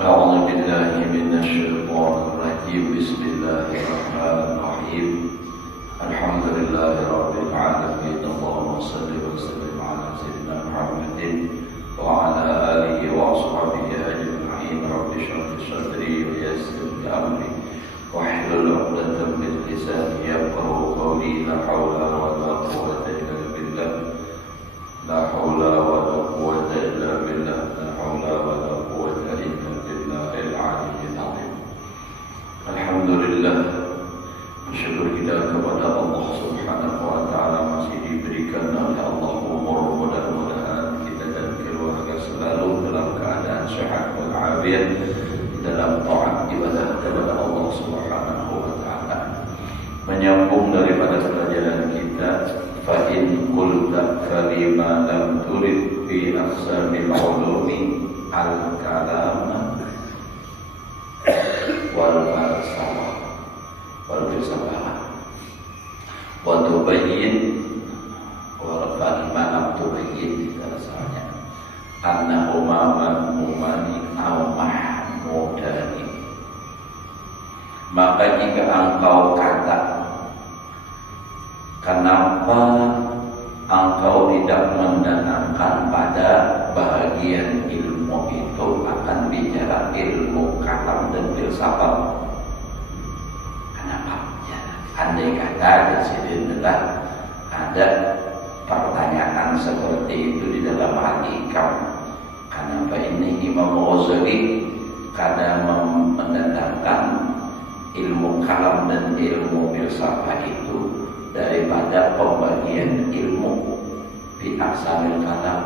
أعوذ بالله من الشيطان الرجيم. بسم الله الرحمن الرحيم. الحمد لله رب العالمين. اللهم صل وسلم على سيدنا محمد وعلى آله وأصحابه أجمعين. رب اشرح لي صدري ويسر لي أمري واحلل عقدة من لساني يفقهوا قولي. لا حول ولا قوة إلا بالله. لا حول ولا قوة إلا بالله. لا حول ولا قوة إلا بالله العلي العظيم. Alhamdulillah, bersyukur kita kepada Allah Subhanahu wa taala masih diberikan oleh Allah umur, mudah-mudahan kita dan keluarga selalu dalam keadaan sehat walafiat dalam taat ibadah kepada Allah Subhanahu wa taala. Menyambung daripada pelajaran kita, fa in qulta falima lam turid fi aqsamil ulumi al-kalam wal falsafah wal filsafah wa tubayyin wa falima tubayyin rasanya annahuma madmumani aw mahmudani. Maka jika engkau kata, kenapa engkau tidak mendatangkan pada bahagian ilmu itu akan bicara ilmu kalam dan filsafat? Kenapa? Ya, andai kata di sini adalah ada pertanyaan seperti itu di dalam hati kamu, kenapa ini Imam Ghazali kadang mendatangkan ilmu kalam dan ilmu filsafat itu daripada pembagian ilmu di aqsamil kalam?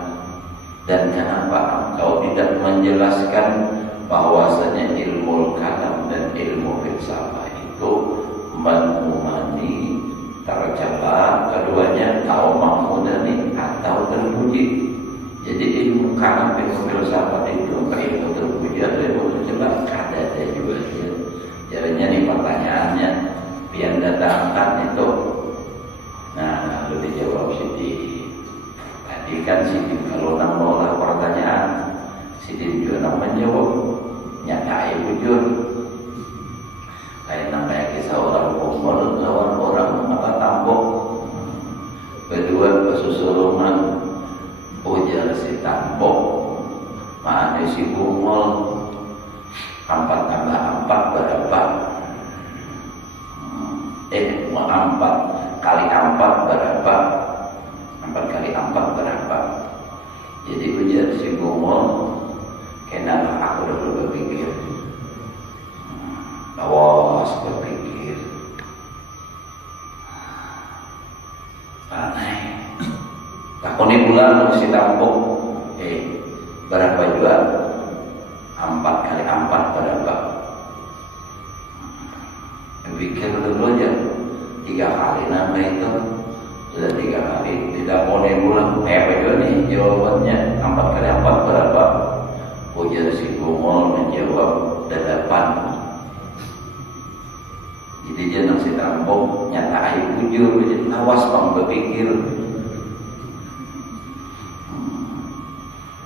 Dan kenapa engkau tidak menjelaskan bahwasanya ilmu kalam dan ilmu filsafat itu madmumani, tercela keduanya, atau mahmudani, atau terpuji? Jadi ilmu kalam, ilmu filsafat itu ilmu terpuji atau ilmu tercela? Ada juga. Jadinya nih pertanyaannya yang datangkan itu. Nah, lalu dijawab Siti. Tadi kan Siti kalau nambahlah pertanyaan, Siti juga menjawab, nyatai bujur. Kayak kisah orang kumpul lawan orang tambok, kedua kesusulungan, ujar si tambok, mana si bungol, 4 tambah 4 berapa? 4 kali 4 berapa? 4 kali 4 berapa? Jadi ujar si bungol, kenapa aku dulu berpikir, awas berpikir, aneh. Takuni bulan si tampuk, berapa juga? 4 kali 4 berapa? Pikir dulu aja, 3 kali nama itu sudah 3 kali. Tidak boleh ulang. Apa juga nih jawabannya? 4 kali 4 berapa? Ujar si bungol menjawab 8. Jadi jangan si tampuk nyatai bujur, jadi awas bang berpikir.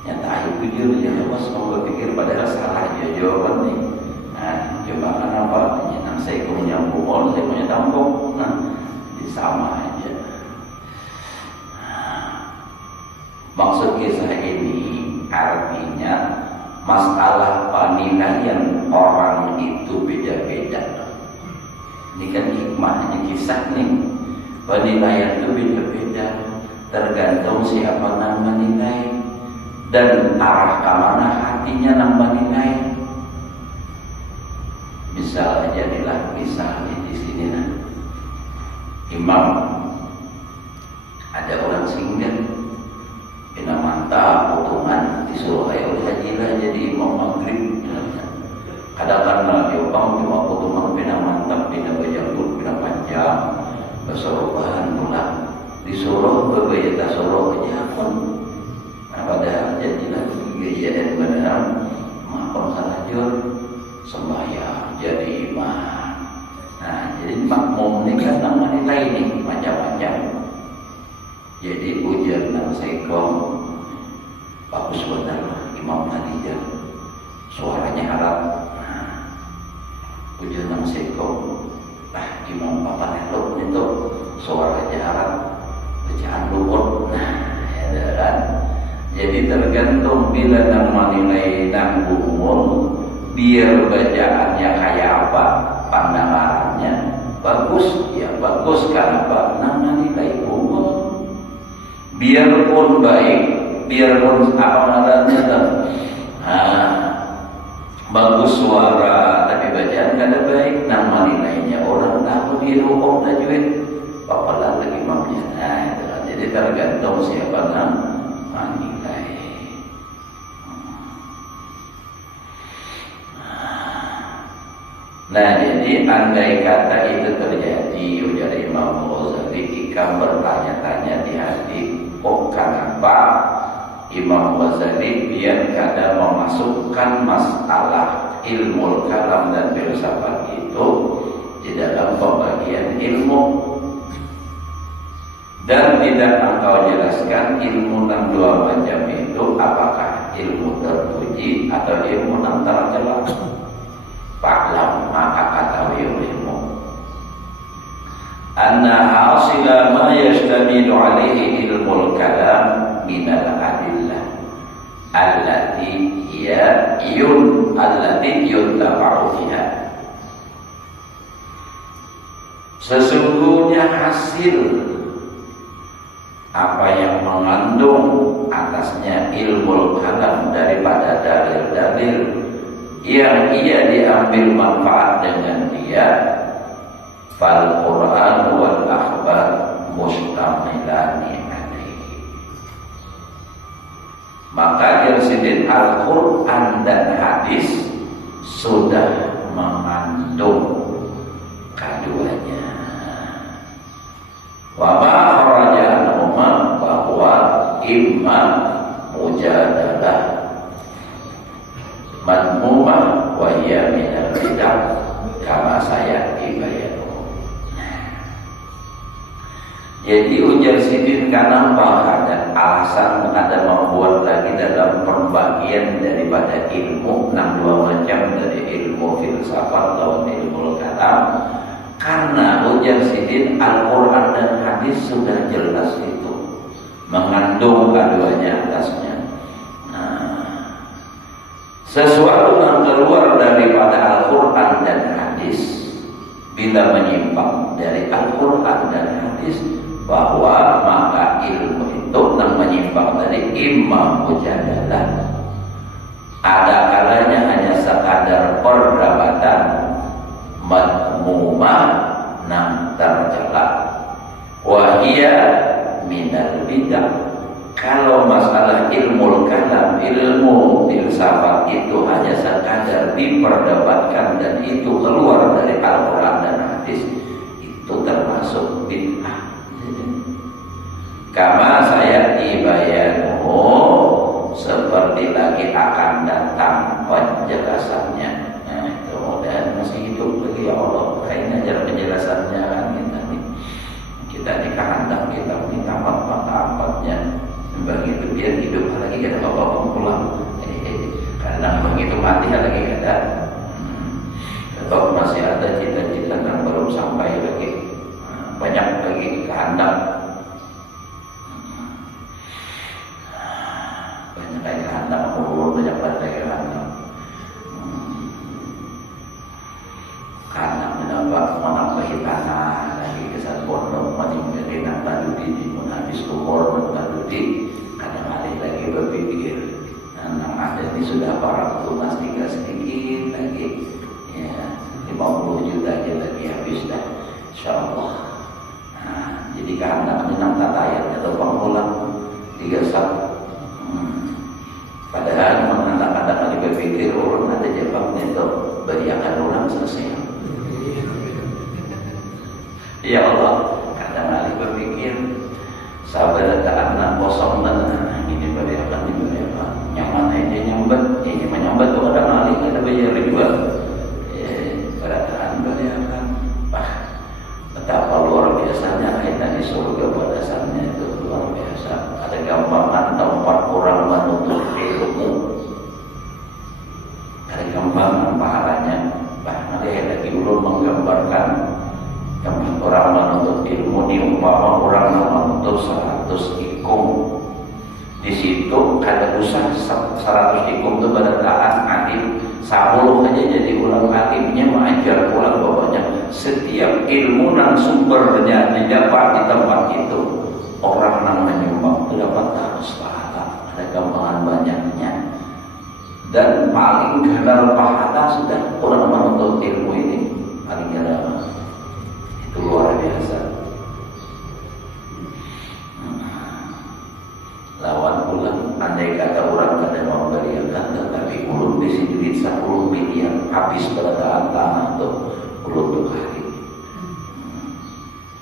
Nyatai bujur, jadi awas bang berpikir, padahal salah aja jawaban nih. Nah, coba kenapa? Nah, saya punya bungol, saya punya tampuk. Nah, sama aja. Maksud kisah ini artinya masalah penilaian orang itu beda-beda. Ini kan hikmahnya kisah nih. Penilaian itu beda-beda, tergantung siapa yang menilai dan arah kemana hatinya yang menilai. Misal jadilah misalnya di sini nah, imam ada orang singgah bina mantap potongan disuruh ayo hajilah jadi imam maghrib. Kadang-kadang diopang cuma potongan bina mantap, bina bajangkut, bina panjang, besorubahan pulang disuruh berbeda suruh aja pun. Nah, padahal jadilah gaya dan benar maafkan salajur sembahyang jadi imam. Nah, jadi makmum ini kan menilai ini macam-macam. Jadi ujian nang sekom bagus benar Imam Hadijah suaranya harap. Nah, ujian nang sekom Imam Papan Elok itu suaranya harap bacaan luhur. Nah, ya kan. Jadi tergantung bila nang menilai nang umum, biar bacaannya kayak apa, pandangannya bagus, ya bagus kenapa? Nang menilai umum. Biarpun baik, biarpun apa namanya, bagus suara tapi bacaan kada baik, nang menilainya orang tahu dia hukum tajwid, apalah lagi imamnya. Nah, itu kan. Jadi tergantung siapa nang menilai. Nah, jadi andai kata itu terjadi, ujar Imam Ghazali, jika bertanya-tanya di hati, oh kenapa Imam Ghazali biar kada memasukkan masalah ilmu kalam dan filsafat itu di dalam pembagian ilmu, dan tidak engkau jelaskan ilmu yang dua macam itu apakah ilmu terpuji atau ilmu yang tercela. Fa'lam, maka ketahui olehmu anna hasila ma yashtamilu alaihi ilmul kalam minal adillah allati yuntaba'u fiha. Sesungguhnya hasil apa yang mengandung atasnya ilmu kalam daripada dalil-dalil yang ia diambil manfaat dengan dia, fal Quran wal akhbar mustamilani alaihi. Maka irsidin Al-Quran dan hadis sudah mengandung keduanya. Wa ma kharaja anhuma bahwa imma mujadalah madmumah wa hiya minal bid'ah kama saya ibayanu. Jadi ujar sidin karena ada alasan ada membuat lagi dalam pembagian daripada ilmu enam dua macam dari ilmu filsafat lawan ilmu kalam, karena ujar sidin Al-Quran dan hadis sudah jelas itu mengandung keduanya atasnya. Sesuatu yang keluar daripada Al-Quran dan hadis, bila menyimpang dari Al-Quran dan hadis, bahwa maka ilmu itu yang menyimpang dari imam mujadalah, ada kalanya hanya sekadar perdebatan madmumah nang tercela, wahia minal bid'ah. Kalau masalah ilmu kalam, ilmu filsafat itu hanya sekadar diperdebatkan dan itu keluar dari Al-Quran dan hadis, itu termasuk bid'ah. Kama saya ibayanu, seperti lagi akan datang penjelasannya. Nah, itu dan masih hidup lagi ya Allah, kayaknya jalan penjelasannya kan kita dikehendak kita minta tamat-tamatnya. Begitu biar hidup lagi kada apa-apa pulang. Karena begitu mati lagi kada. Sebab masih ada cita-cita yang belum sampai lagi. Banyak lagi kehendak. Banyak lagi kehendak banyak pertanyaan. Karena mendapat menambahi tanah lagi kesan pondok meninggalin tadi di habis umur tadi kadang alih lagi berpikir nah ada ini sudah para tunas tinggal sedikit lagi ya 50 juta aja lagi habis dah insyaallah. Nah, jadi karena menang tatayat atau pengpulang 31 padahal kadang-kadang kali berpikir orang ada jawabnya itu beriakan orang selesai. Ya Allah, kadang-kadang berpikir sabar ada anak kosong dan ini beriakan nyaman aja nyambat ini menyambat tuh kadang-kadang ada bayar juga beradaan beriakan betapa luar biasanya kita di surga pada saatnya itu luar biasa. Ada gampangan tempat orang menuntut ilmu, ada gampangan pahalanya. Bahkan ada lagi ulun menggambarkan tempat orang menuntut ilmu diumpama orang menuntut 100 ikum. Di situ ada usah 100 ikum itu pada taat alim 10 aja jadi ulang alimnya mengajar ulang bapaknya. Setiap ilmu dan sumbernya didapat di tempat itu orang yang menyumbang itu dapat harus pahala. Ada gampangan banyaknya dan paling gagal pahala sudah orang menuntut ilmu ini paling gagal itu luar biasa. Lawan ulang andai kata orang kadang memberiakan tetapi ulun bisi duit 10 miliar habis beradaan tanah tuh ulun 2 hari.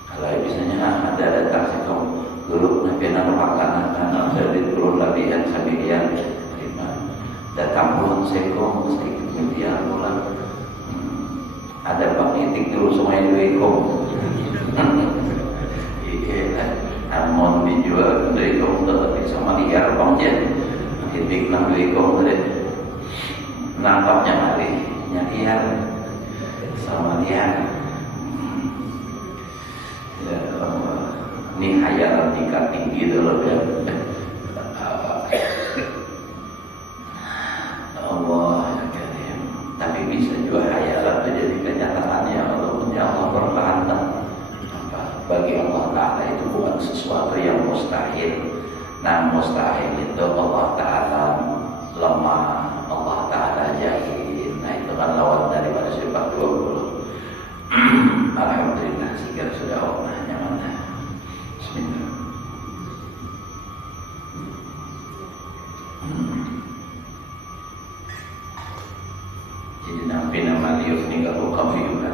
Kalau misalnya ada datang sekong dulu nabi nama tanah dari ulun labihan samilian datang ulun sekong sedikit miliar ulang ada panitik dulu semuanya duikong namun dijual dari komputer tapi sama liar bangnya titik 6 dari komputer nampaknya malih liar sama liar ya, ini hayalan tingkat tinggi dulu ya Allah ya karim tapi bisa juga hayalan menjadi kenyataannya walaupun ya Allah berkehendak bagi Allah Ta'ala itu bukan sesuatu yang mustahil. Nah mustahil itu Allah Ta'ala lemah, Allah Ta'ala jahil. Nah itu kan lawan daripada sifat 20. Alhamdulillah sikir sudah Allah nyaman. Bismillah. Jadi nampi nama liuk ni kalau kami juga.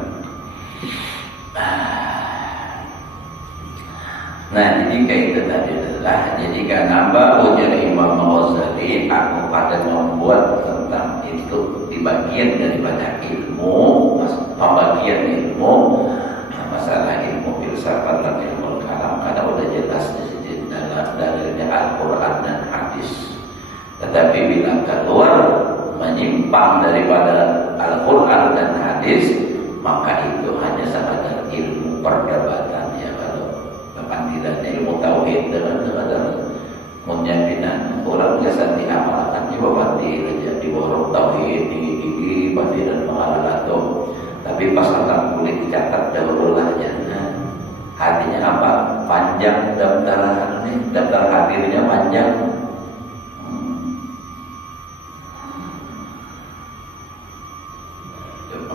Nah jadi kayak itu tadi adalah jadi kan nambah ujar Imam Ghazali aku pada membuat tentang itu di bagian daripada ilmu pembagian ilmu masalah ilmu filsafat dan ilmu kalam karena udah jelas di situ dalam dalilnya Al-Quran dan hadis. Tetapi bila keluar menyimpang daripada Al-Quran dan hadis maka itu hanya sekadar ilmu perdebatan ya pandilan ilmu tauhid dengan menyampaikan orang biasa diamalkan di bawah jadi warung tauhid tinggi pandilan mengalalato tapi pas tentang kulit dicatat dahulu aja hatinya apa panjang daftar hadirnya panjang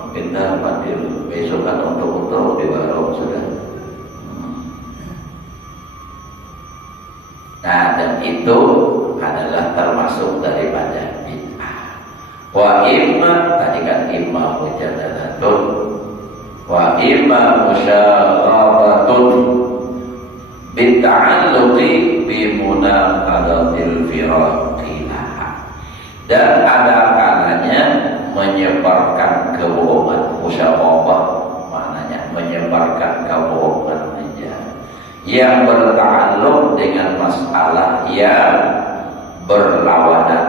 pintar pandir besok kan untuk di warung sudah. Nah dan itu adalah termasuk daripada bid'ah. Wa imma tadi kan imma mujadalatun wa imma musyarabatun bit'alluqi bimunaqadatil firaqilah. Dan ada kalanya menyebarkan kebohongan musyawarah maknanya menyebarkan kebohongan aja yang bertakluk dengan masalah yang berlawanan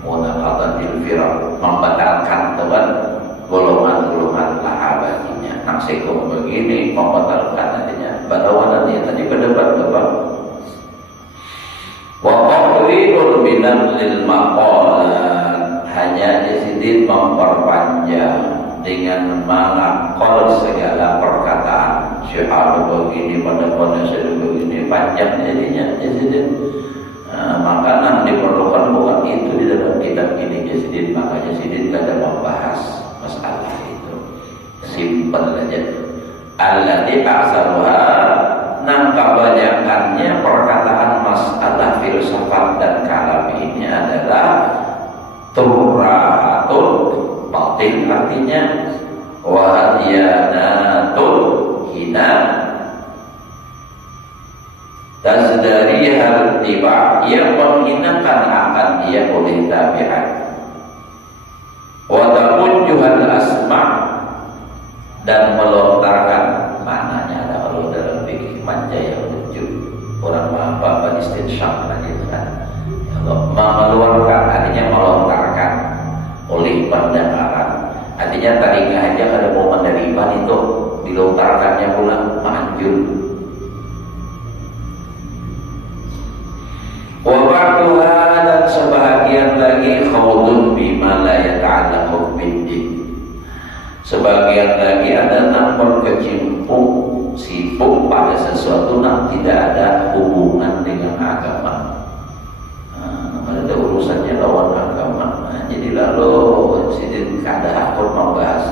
munaqadatil firaq membatalkan teman golongan-golongan lahabatinya nasikum begini membatalkan adanya berlawanan dia tadi berdebat wa qawlul binal lil maqalat Yazidin memperpanjang dengan mengakol segala perkataan. Syekh begini, pada begini, panjang jadinya Yazidin. Makanan diperlukan bukan itu di dalam kitab ini Yazidin. Maka Yazidin tidak membahas masalah itu. Simpel aja. Allati aksaruha, nam kebanyakannya perkataan masalah filsafat dan kalam ini adalah turrahatul batin, artinya wahadiyanatul hina tazdari hal tiba, yang menghinakan akan dia oleh tabiat. Wadamunjuhal asma, dan melontarkan, maknanya ada kalau dalam fikih manjaya wujud orang apa istinsyaq gitu kan. Mengeluarkan artinya melontarkan oleh pendengaran. Artinya tarikah aja kada mau meneriman itu dilontarkannya pula manjur. Wabatuha, dan sebahagian lagi khawdun bima la yata'allaqu bid-din. Sebagian lagi ada berkecimpung sibuk pada sesuatu yang tidak ada hubungan dengan agama. Ada urusannya lawan agama. Jadi lalu sidin kada akut membahas.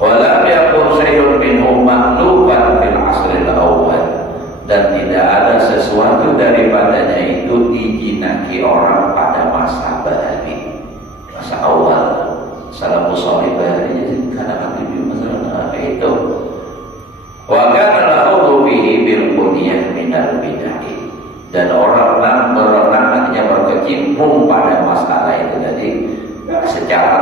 Walam yakun syai'un minhum makhluqan fil asril awwal, dan tidak ada sesuatu daripadanya itu dijinaki orang pada masa bahari, masa awal. Salafus salih bahari kadang-kadang di masalah itu. Wa kana lahu bihi bil kunyah minal bid'ah, dan orang berenang artinya berkecimpung pada masalah itu tadi secara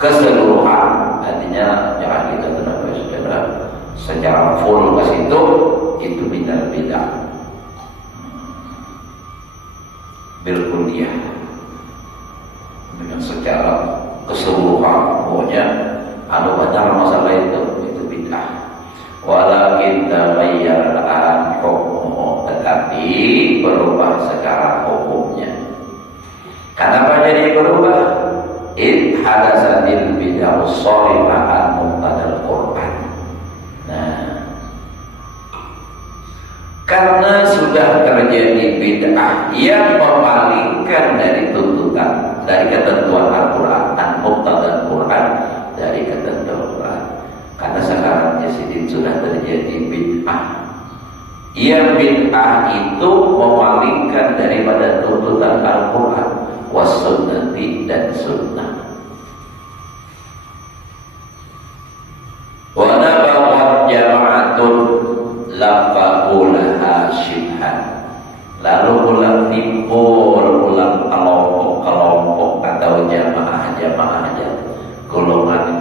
keseluruhan, artinya jangan kita terlalu saudara secara full ke situ, itu minal bid'ah bil kunyah, dengan secara keseluruhan pokoknya benar masalah itu bid'ah. Walakin taghayyara al hukmu, tetapi berubah secara hukumnya. Kenapa jadi berubah? Id hadasatil bid'ah sharifah an muqtadal Quran. Nah, karena sudah terjadi bid'ah yang memalingkan dari tuntutan, dari ketentuan Al-Quran, dan muqtadal Quran, dari ketentuan Quran. Karena sekarang Yazidin sudah terjadi bid'ah. Yang bid'ah itu memalingkan daripada tuntutan Al-Quran was sunnati, dan sunnah. Wa nabawat jama'atun lafa'ulaha syibhan, lalu ulang timbul ulang kelompok atau jamaah aja, golongan.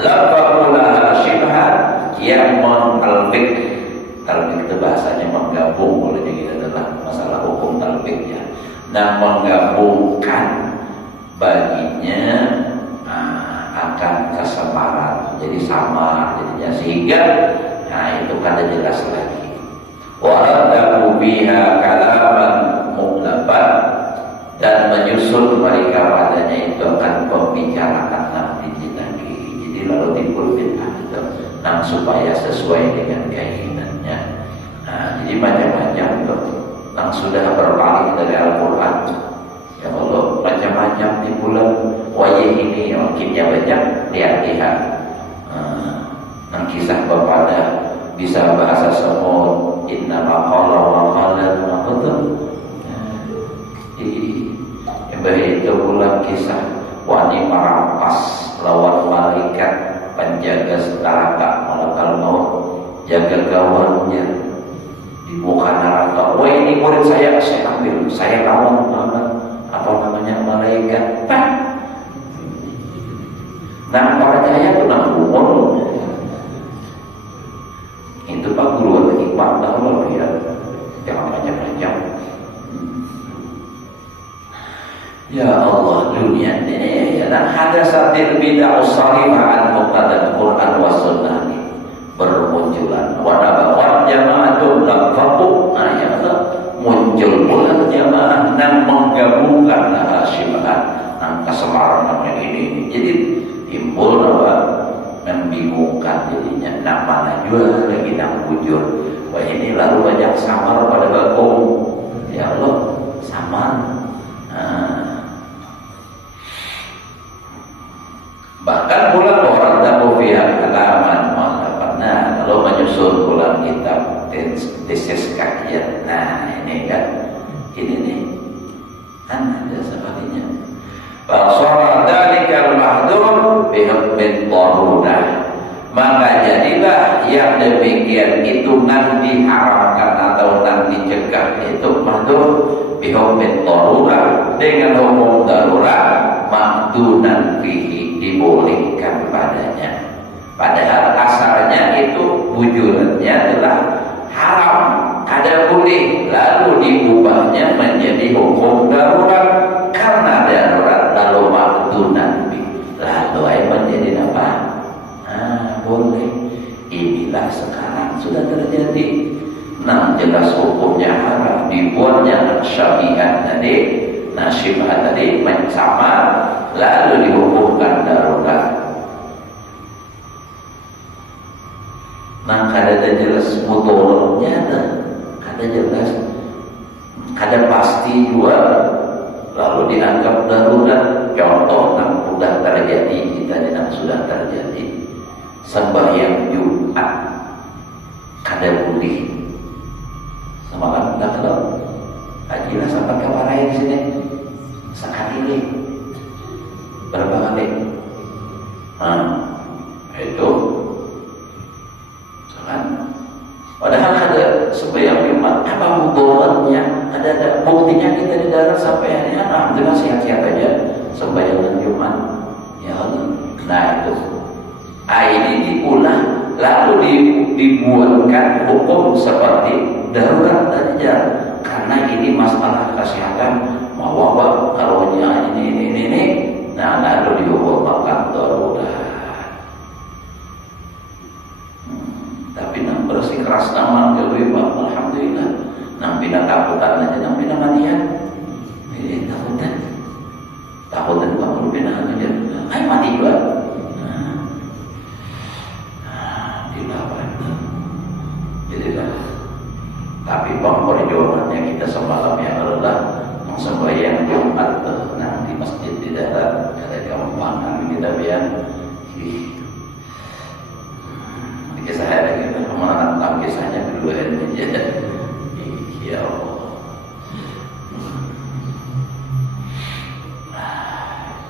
Lafa'ulaha syibhan, yang mentalbik itu bahasanya menggabung, kalau kita adalah masalah hukum talbiknya. Nah, menggabungkan baginya akan kesamaran, jadi sama jadinya, sehingga itu kada jelas lagi. Waradaku biha kalaman mu'laban, dan menyusun mereka padanya itu akan pembicaraan nanti lagi. Jadi lalu timbul bid'ah itu, supaya sesuai dengan keinginannya. Jadi macam-macam itu yang sudah berpaling dari Al-Quran. Ya Allah, macam-macam di bulan wajah ini makinnya banyak, lihat-lihat. Kisah bepada bisa bahasa semut, inna maqala wa qalan wa qadar. Itu pula kisah wani merampas lawan malaikat penjaga neraka malakal maut, jaga kawannya di muka neraka. Wah, ini murid saya ambil, saya lawan malaikat. Nah, percaya itu umur. Itu Pak Guru hikmah Allah ya. Jangan macam-macam. Ya Allah, dunia ini ya, dan hadasatil bid'ah sharifah an muqtadal Quran was sunnah, bermunculan wa jama'atun lafaqu, ya Allah, muncul pula jamaah yang menggabungkan menggabungkan syibhat nang kesemaran namanya ini. Jadi timbul apa membingungkan jadinya namanya juga lagi nang bujur. Wah ini lalu banyak samar pada bagong. Ya Allah samar. Bahkan bulan orang tahu pihak halaman nah kalau menyusun bulan kitab tesis kajian, nah ini kan ini nih kan ada sepertinya fasara dalikal mahdur bihukmin darurah, maka jadilah yang demikian itu nanti diharamkan atau nanti dicegah itu mahdur bihukmin darurah dengan hukum darurat makdunan fihi dibolehkan padanya. Padahal asalnya itu bujurannya adalah haram, kada boleh, lalu diubahnya menjadi hukum darurat karena darurat lalu makdunan lalu menjadi apa? Boleh. Inilah sekarang sudah terjadi. Nah jelas hukumnya haram, dibuatnya syafiat tadi, syibhat tadi sama, lalu dihukumkan darurat. Nah kada jelas mudorotnya kada jelas, kada pasti juga, lalu dianggap darurat. Contoh yang sudah terjadi kita yang sudah terjadi sembahyang Jumat kada boleh. Semalam dah kalau hajilah sampai kawarai di sini sekali ini berapa kali? Itu padahal ada sembahyang Jumat, apa mudaratnya? Ada buktinya kita di darat sampai hari ini, alhamdulillah sehat-sehat aja sembahyang Jumat. Ya Allah. Nah itu, ini diulang, lalu dibuatkan hukum seperti darurat saja, karena ini masalah kesehatan, mau apa kalau ini, nah lalu dihukumkan darurat. Tapi nang bersikeras nama keluar, alhamdulillah. Nang bina takutan aja, nang bina matian. Takutan bukan perlu bina aja. Ay mati juga. Dilawan. Jadilah. Tapi perjuangannya kita semalam yang adalah sembahyang Jumat nah di masjid di darat ada gampang kita biar. Kisah ada kita menanam kisahnya kedua aja. Ya Allah.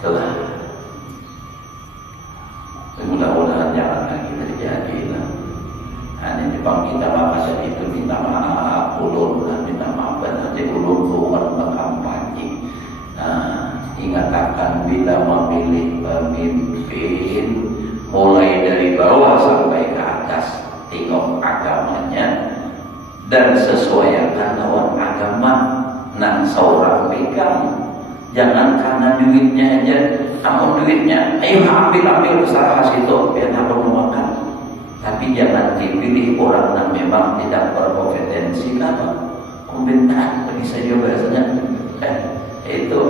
Itulah. Mudah-mudahan jangan lagi terjadi lah. Hanya Jepang kita maka itu minta maaf, ulun minta maaf dan nanti ulun bukan berkampanye. Ingatkan bila memilih pemimpin mulai dari bawah sampai ke atas, tengok agamanya dan sesuaikan lawan agama. Nah seorang pegang, jangan karena duitnya aja, amun duitnya ayo ambil besar khas itu biar tak perlu makan. Tapi jangan dipilih orang yang memang tidak berkompetensi apa pemerintahan bagi saya biasanya itu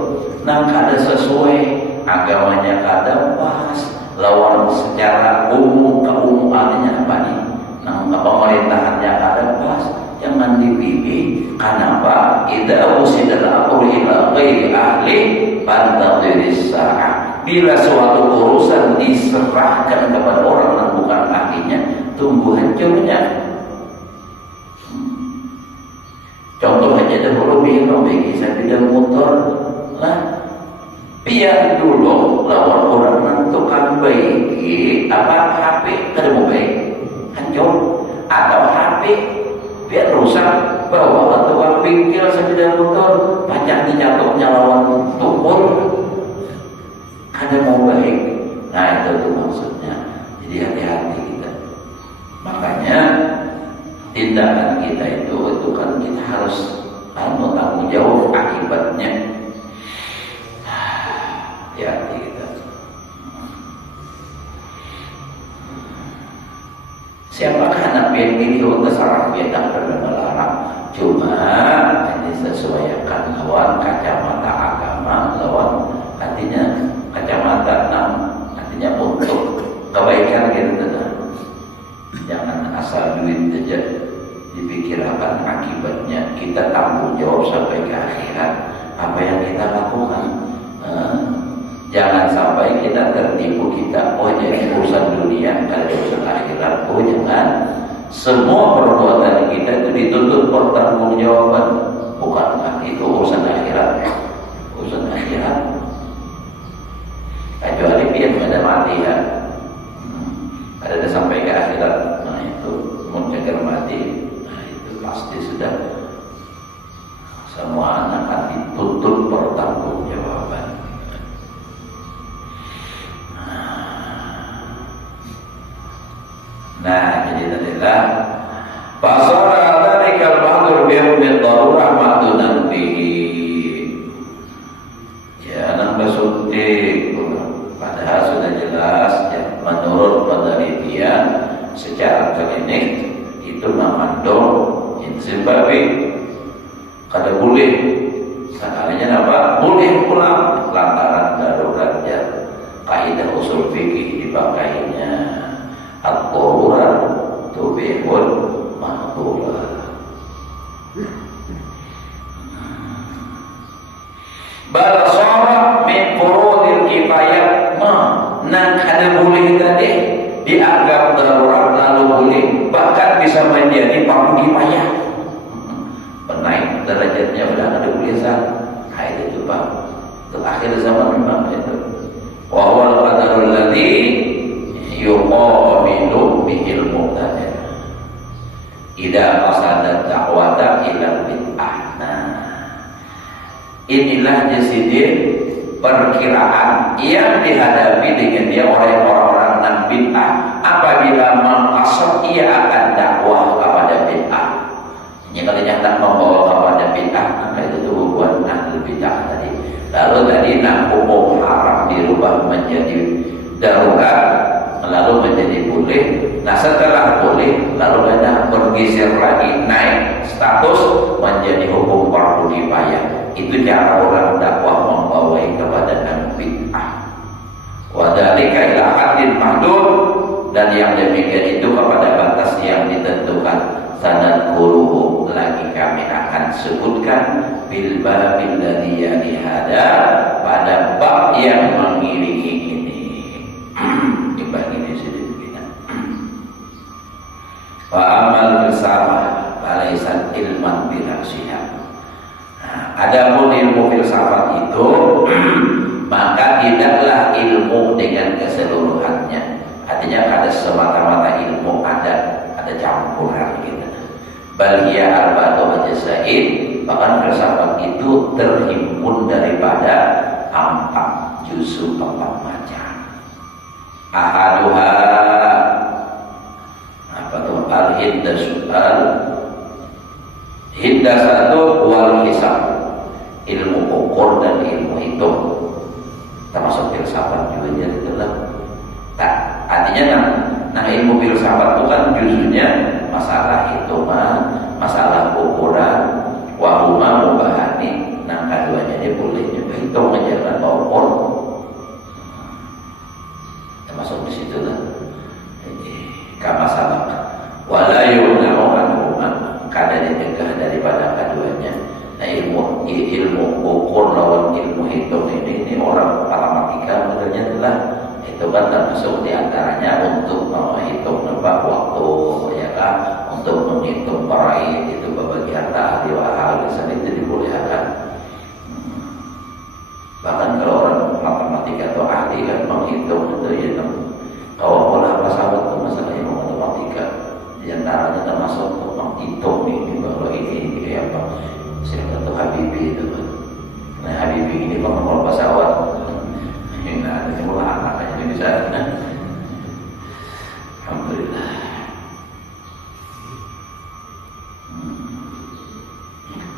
nang kada sesuai agamanya, kada pas lawan secara umum keumumannya apa nih, nah pemerintahannya ada pas, jangan dipilih. Kenapa? Idza usidal amru ila ghairi ahli fantadhiris sa'ah. Bila suatu urusan diserahkan kepada orang yang bukan ahlinya, tunggu hancurnya. Contoh aja dahulu bagi saya tidak motor lah. Biar dulu lawan orang yang tukang baik apa HP kada mau baik hancur, atau HP biar rusak bawa tukang bengkel sepeda motor pajak dijatuhnya lawan tukul kada mau baik. Nah itu tuh maksudnya. Jadi hati-hati kita. Makanya tindakan kita itu kan kita harus tanggung jawab akibatnya. Hati-hati kita. Siapakah anak yang milih terserah beda dan melarang, cuma ini sesuaikan lawan kacamata lawan artinya kacamata 6 artinya untuk kebaikan gitu. Jangan asal duit aja dipikirkan akibatnya. Kita tanggung jawab sampai ke akhirat apa yang kita lakukan. Jangan sampai kita tertipu, kita jadi urusan dunia kalau urusan akhirat. Jangan. Semua perbuatan kita itu dituntut pertanggungjawaban. Bukankah itu urusan akhirat? Urusan akhirat. Kecuali dia ada mati ya. Ada sampai ke akhirat. Nah itu menjaga mati. Nah itu pasti sudah semua anak akan dituntut pertanggungjawaban. Nah jadi tadilah basara dzalika al-mahdur bihukmi darurah ma'dunan bihi. Ya nambah suntik. Padahal sudah jelas ya, menurut penelitian secara klinik itu mengandung enzim babi. Kada boleh sekalinya apa? Boleh pulang lantaran darurat ya. Kaidah usul fikih dipakainya at-darurat tubihul mahdhurat. Bal sara min furudil kifayah nang kada boleh tadi dianggap darurat lalu boleh bahkan bisa menjadi fardu kifayah. Penaik derajatnya sudah ada boleh sah. Itu coba untuk akhir zaman memang itu. Wa huwal qadarul ladzi yuqabilu bihil muqtadir. Idza qasadat da'wata ila bid'ah. Inilah jesidin perkiraan yang dihadapi dengan dia oleh orang-orang non bid'ah apabila mengqasad ia akan dakwah kepada bid'ah. Jika ternyata membawa kepada bid'ah, maka itu bukan ahli bid'ah tadi. Lalu tadi hukum haram dirubah menjadi darurat, lalu menjadi boleh. Nah setelah boleh, lalu ada bergeser lagi naik status menjadi hukum fardu kifayah. Itu cara orang dakwah membawai kepada bid'ah. Wa dzalika ila haddin mahdud, dan yang demikian itu kepada batas yang ditentukan. Sanad quluhu, lagi kami akan sebutkan bil babil ladzi yalihada, pada bab yang mengiringi ini. Dibagi di sini kita. Wa amal filsafah balaisan ilman binafsiha. Adapun ilmu filsafat itu maka tidaklah ilmu dengan keseluruhannya. Artinya ada semata-mata ilmu, ada campuran gitu. Bal hiya arba'atu ajza'in, bahkan filsafat itu terhimpun daripada 4 juz'u 4 macam. Ahaduha apa tuh? Hindasatu wal hisab, ilmu ukur dan ilmu hitung, termasuk filsafat juga jadi itulah. Artinya nah ilmu filsafat itu kan juzulnya masalah hitungan, masalah ukuran, wahuma mubahani. Nah keduanya ini boleh juga hitung menjalankan ukur, termasuk di situ lah. Kamasalah wala yunau anhuma, kada dicegah daripada keduanya. Nah ilmu ukur lawan ilmu hitung ini orang matematika sebenarnya adalah itu kan termasuk diantaranya untuk menghitung waktu, ya kan, untuk menghitung faraid itu bagi harta ahli wahal itu dibolehkan. Bahkan kalau orang matematika atau ahli kan menghitung itu ya, kalau pola pesawat itu masalah ilmu matematika diantaranya termasuk untuk menghitung ini bahwa ini kayak apa, saya tahu Habibie itu kan. Nah Habibie ini pengepul pesawat. Nah, ada semua anak yang bisa. Alhamdulillah.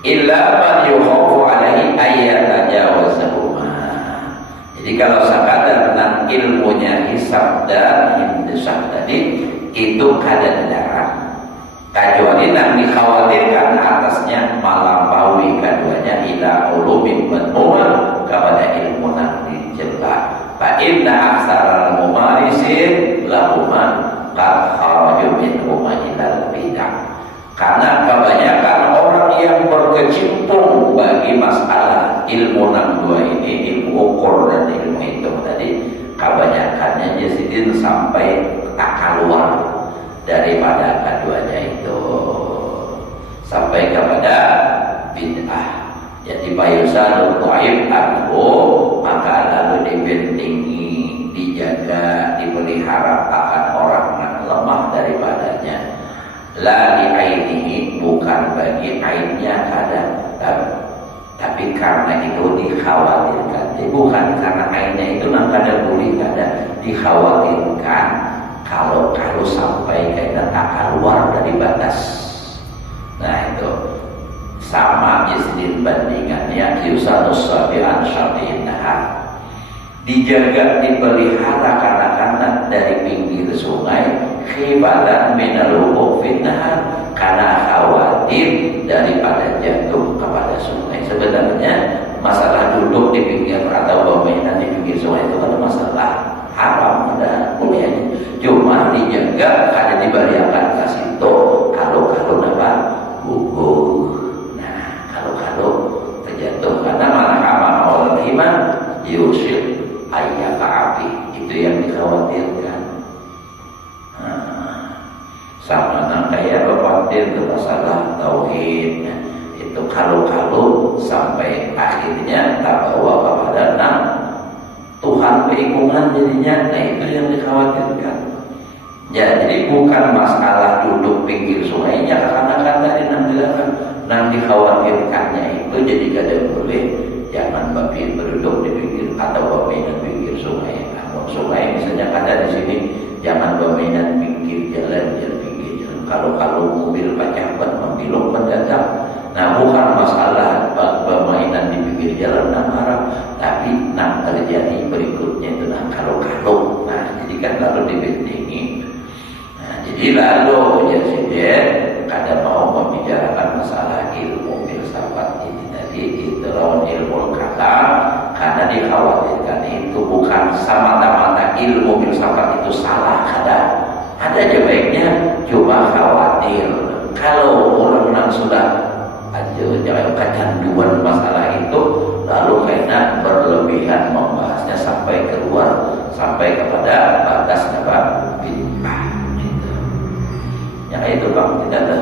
Illa man yukhafu alaihi ayyatajawazahuma. Jadi kalau sekadar tentang ilmunya hisab dan hindasah tadi itu kada dilarang. Kecuali yang dikhawatirkan atasnya melampaui keduanya ila ulumin madmumah kepada bagi masalah ilmu nang dua ini, ilmu ukur dan ilmu hitung tadi, kebanyakannya jadi sampai tak keluar daripada keduanya itu, sampai kepada bid'ah. Jadi bayusan dhaif anhu, maka lalu dibentengi, dijaga, dipelihara akan orang yang lemah daripadanya. La li ainihi, bukan bagi ainnya kadang, tapi karena itu dikhawatirkan. Jadi bukan karena ainnya itu nang kadang boleh kadang dikhawatirkan kalau sampai kena tak keluar dari batas. Nah itu sama isdin bandingannya yusanus sabi'an syar'i'in nahar, dijaga, dipelihara kanak-kanak dari pinggir sungai khifatan minal wuquf fin nahar, karena khawatir daripada jatuh kepada sungai. Sebenarnya masalah duduk di pinggir atau bermainan di pinggir sungai itu kan masalah haram, ada bolehnya, cuma dijaga ada diberikan kasih to kalau dapat gugur. Kalau terjatuh, karena malah amal iman yusyrik ayyaka api, itu yang dikhawatirkan. Sama kayak berpatir ke masalah tauhid, itu kalau sampai akhirnya tak bawa kepada Tuhan keikuman jadinya. Nah itu yang dikhawatirkan. Ya, jadi bukan masalah duduk pinggir sungainya, karena tadi nang dikhawatirkannya itu jadi kadang boleh jangan babi berduduk di pinggir atau bermain pinggir sungai. Kalau sungai misalnya ada di sini, jangan bermain pinggir jalan. Kalau mobil pejabat membelok mendadak. Nah bukan masalah permainan di pinggir jalan haram, tapi terjadi berikutnya itu kalau. Nah jadi kan lalu dibentengi. Jadi lalu Yazid kada mau membicarakan masalah ilmu filsafat ini tadi, itu ilmu kalam, karena dikhawatirkan itu bukan semata-mata ilmu filsafat itu salah, ada aja baiknya, cuma khawatir kalau orang sudah aja jangan kecanduan masalah itu, lalu karena berlebihan membahasnya sampai keluar, sampai kepada batas bid'ah. Yang itu bang, tidak ada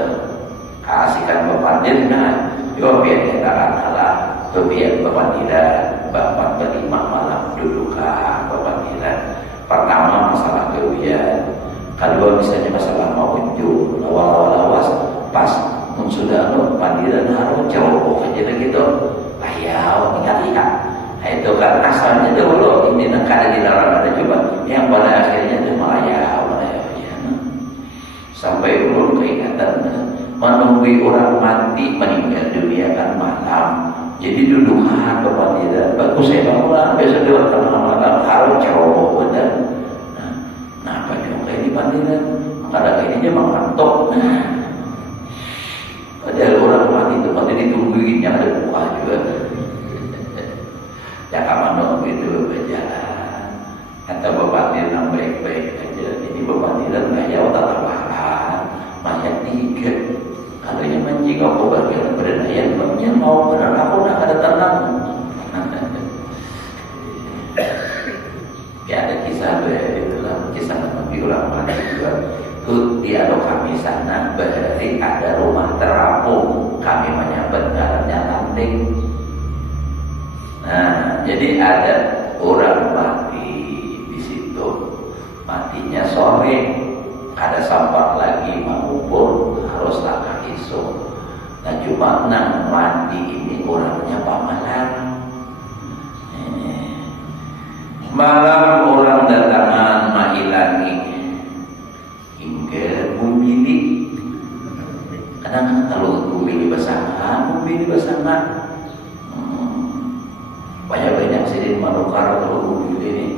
keasikan berpandir, nah coba biar kita kalah, coba biar berpandiran, bapak berlima malam dudukan berpandiran. Pertama masalah kewian, kedua misalnya masalah mau unjuk, lawas pas sudah pandiran harus jauh aja gitu, ayau ingat. Nah itu kan asalnya dulu ini kada dilarang, ada coba yang pada akhirnya itu melayau. Sampai ulun keingatan menunggu orang mati meninggal dunia kan malam, jadi dudukan berpandiran bagus saya bangun besok dia malam harus jauh benar. Nah apa juga ini pandiran kadang ini dia mengantuk. Padahal orang mati itu pasti ditungguin yang ada buka juga. Jangan menunggu itu berjalan atau berpandiran baik-baik aja. Ini berpandiran nggak jauh tak banyak tiga. Kalau yang mancing aku bagian berdaya, banyak mau benar aku nak ada tenang. Ya ada kisah itulah kisah Nabi ulama juga. Itu di kami sana berarti ada rumah terapung, kami menyebut ngarannya lanting. Nah jadi ada orang mati di situ, matinya sore. Ada sampah lagi mengubur harus langkah isu. Nah cuma nang mandi ini orangnya pamalan. Malam orang datangan mailangi hingga bumili. Kadang kalau bumili bersama, banyak sedih manukar kalau bumili ini.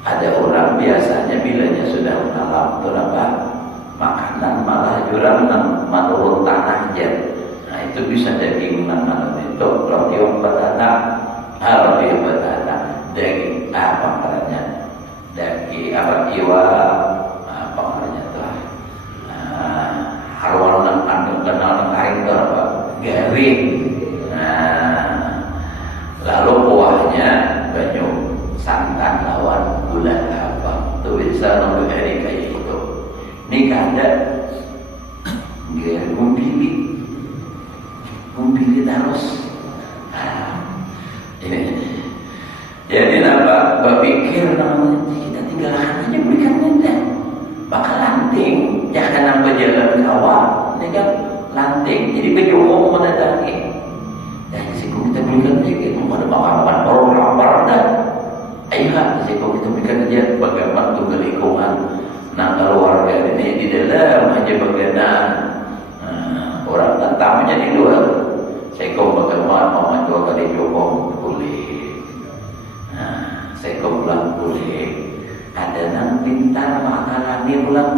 Ada orang biasanya bilanya sudah malam itu makanan malah jurang menurun tanah aja. Nah itu bisa daging malam itu kalau dia beranak, daging apa namanya, daging apa iwa apa namanya tuh, harwan kandung kenal kain itu apa garing. Nah Kalau kuahnya banyak santan lawan gula apa itu bisa untuk hari kayak itu. Ini kada dia gumpili terus. Ini jadi apa? Berpikir namanya kita tinggalkan aja berikan aja. Bakal lanting, jangan nambah jalan kawat, ini kan lanting. Jadi berjumpa mendatangi. Dan risiko kita berikan aja gitu, ada makan orang lapar dah. Ayo risiko kita berikan aja bagaimana tuh lingkungan. Nah kalau warga ini di dalam aja bagaimana orang tamunya di luar. Saya kau bagaimana mama dua kali jomong boleh. Nah saya kau pulang boleh. Ada nang pintar makanan ni pulang.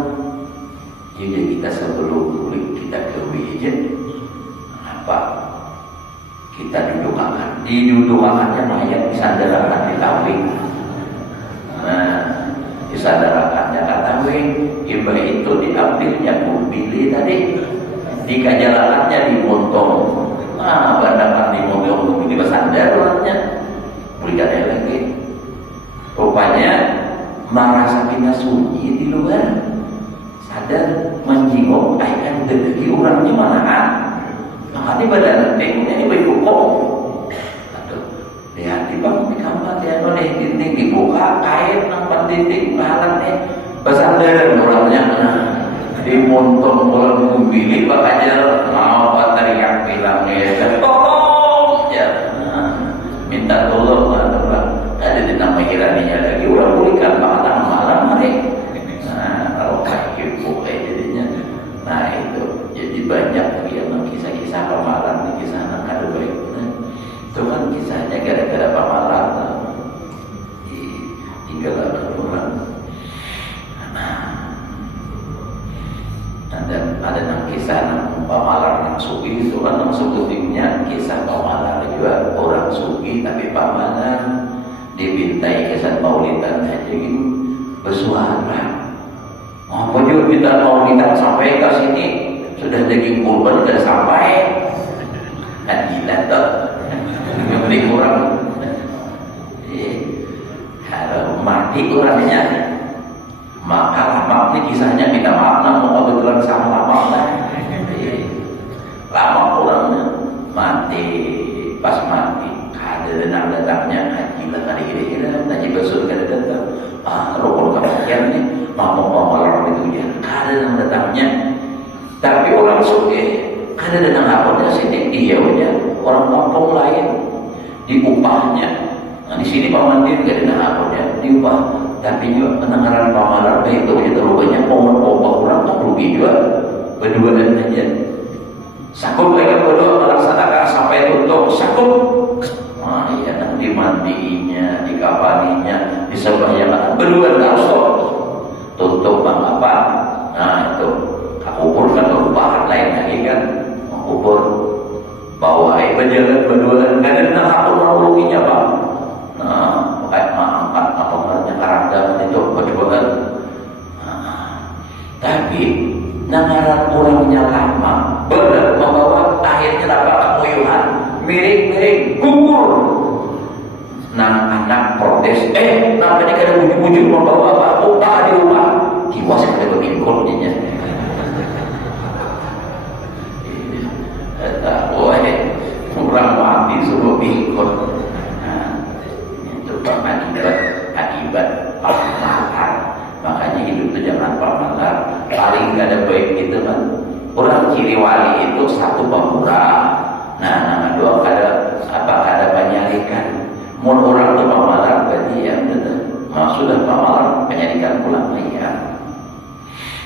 Jadi kita sebelum kulit kita gawe aja. Apa? Kita duduk makan. Di duduk makannya mayat disandarakan di tawing. Nah, disandarakannya ke tawing. Iba itu diambilnya kumpili tadi. Dikajalakannya dimontong. Nah, bandakan dimontong kumpili besandarannya. Berikan lagi. Rupanya merasa kita sunyi di luar. Sadar menjingok akan dedeki orangnya manaan. Makanya badan pentingnya ini berhukum. Aduh, lihat di bang di kamar dia noleh dinding dibuka kain nampak dinding halang bersandar orangnya dimontong bola mobil bakal mau teriak bilang tolong ya minta tolong ada di nama iraninya lagi orang berikan makanan malam hari. Nah kalau kayak gitu jadinya nah itu jadi banyak yang kisah-kisah pamalan di sana ada baik. Itu kan kisahnya gara-gara pamalan tinggal orang. Ada nang kisah nang pamalan nang sugi itu kan nang sebetulnya kisah pamalan juga orang sugi tapi pamalan dibintai kesan maulidan aja gitu bersuara. Apa juga kita maulidan sampai ke sini sudah daging kurban sudah sampai kan gila tuh beli kurang harus mati orangnya maka lama ini kisahnya minta maaf mau kebetulan sama lama lah lama orangnya mati pas mati ada denang datangnya haji lah kali kira-kira haji besok kada datang rokok kematian nih mampu malam itu ya ada denang datangnya. Tapi orang suge kada datang apornya sini iya aja orang kampung lain diupahnya. Nah di sini pamandir kada datang apornya diupah. Tapi juga penanggaran pamalan baik itu aja terlalu banyak upah orang tak rugi juga berduaan aja. Sakup mereka berdua melaksanakan sampai tutup sakup. Nah iya dan dimandinya, dikapaninya, disembahyangkan berdua harus tutup bang apa? Nah itu kubur kan bahan lain lagi kan kubur bawa air berjalan berdua kan ada hapun ruginya bang. Nah pakai angkat apa namanya karangga itu berdua. Tapi nangaran orangnya lama berat membawa akhirnya dapat kemuyuhan miring-miring gugur. Nang anak protes namanya kada bujuk-bujuk membawa apa upah di rumah kiwas kada berpikul dinya. Kurang mati suruh pikul. Nah, itu akibat pamalan. Makanya hidup itu jangan pamalan. Paling gak ada baik itu kan. Orang ciri wali itu satu pemurah. Nah, nama dua kada penyalikan. Mun orang itu pamalan berarti ya sudah pamalan penyalikan pulang ya.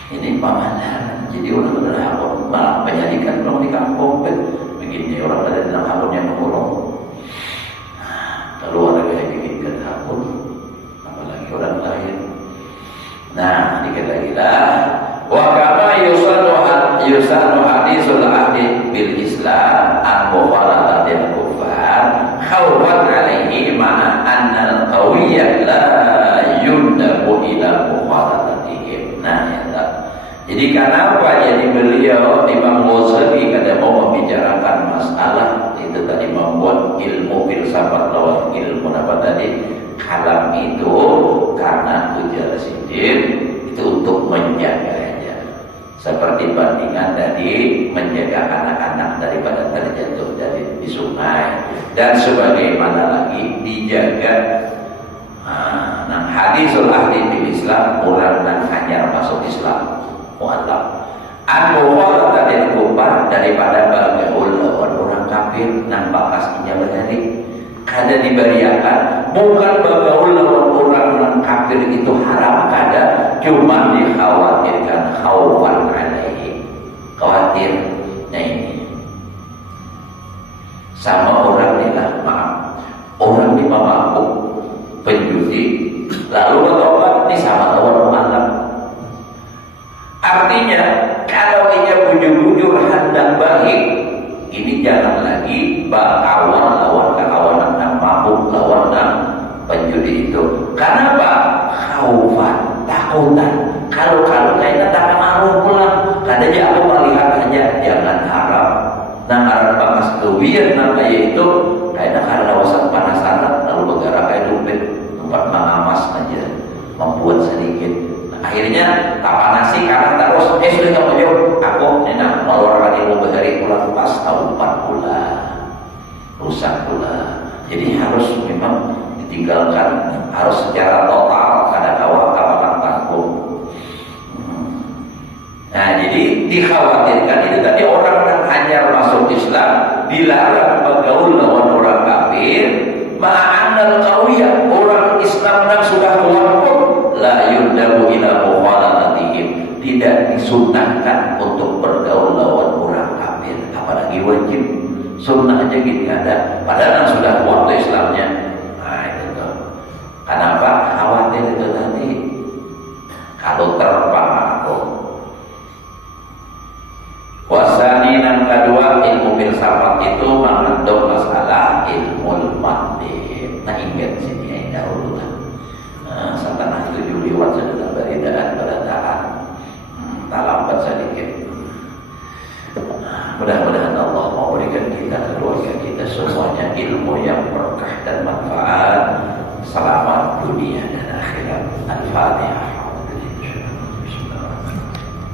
Ini pamalan. Jadi orang adalah malah penyalikan pulang di kampung begini orang ada dalam hapunnya mengurung. Kalau ada yang bikinkan hapun apalagi orang lain. Nah dikit lagi lah wa kama yusanu hadisul ahdi bil islam an mukhalatil kufar khawfan alaihi ma'a annal qawiyya la yundabu ila mukhalatatihim. Nah ya tak. Jadi kenapa jadi beliau Imam Ghazali kada mau membicarakan masalah itu tadi membuat ilmu filsafat lawan ilmu apa tadi kalam itu karena ujar sidin itu untuk menjaganya. Seperti bandingan tadi menjaga anak-anak daripada terjatuh dari di sungai dan sebagaimana lagi dijaga hadisul ahli bil Islam orang dan hanyar masuk Islam mu'allaf an-muqalat dari kufar daripada bagaul lawan orang kafir nang bakas ijabah dari kada dibariakan bukan bagaul lawan orang nang kafir itu haram kada cuma dikhawatirkan khaufan alaihi khawatir. Nah ini sama orang ni lah, maaf orang ni mabuk penjudi lalu bertobat ni sama lawan mu'allaf. Artinya kalau ia bujur-bujur hendak baik ini jangan lagi berkawan lawan kawanan yang mabuk lawan yang penjudi itu. Kenapa? Khaufan, takutan. Kalau kayaknya takkan arung pulang katanya aku melihat aja jangan harap nah harap bakas kewian namanya itu kayaknya karena wasan penasaran lalu bergerak kayak dompet tempat mengamas aja membuat sedikit. Nah, akhirnya tak panasi karena terus sudah kamu jauh aku enak meluarkan ilmu bahari pulang pas tahun 4 bulan rusak pula. Jadi harus memang ditinggalkan harus secara total karena kawal kawalan tanggung. Nah jadi dikhawatirkan itu tadi orang yang hanya masuk Islam dilarang bergaul lawan orang kafir. Ma'anal qawiyah orang Islam yang sudah keluar pun la yundabu ila mukhalatatihim tidak disunahkan untuk bergaul lawan orang kafir apalagi wajib sunnah aja gitu ada padahal yang sudah waktu Islamnya. Nah itu tuh kenapa khawatir itu tadi kalau terpengaruh. Wasani yang kedua ilmu filsafat itu mengandung masalah ilmu mantiq. Nah ingat sini dahulu lah. Setengah 7 lewat sudah beredaan berataan. Tak lambat sedikit. Mudah-mudahan Allah memberikan kita keluarga kita semuanya ilmu yang berkah dan manfaat. Selamat dunia dan akhirat. Al-Fatihah.